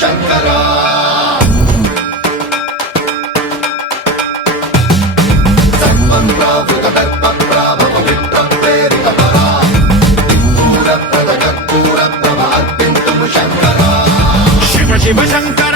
శంకరా సర్వప్రావృత దర్ప ప్రాభవ విప్ర ప్రేరిత పరా పూర ప్రద కర్పూర ప్రభ అర్పింతుము శంకరా శివ శివ శంకర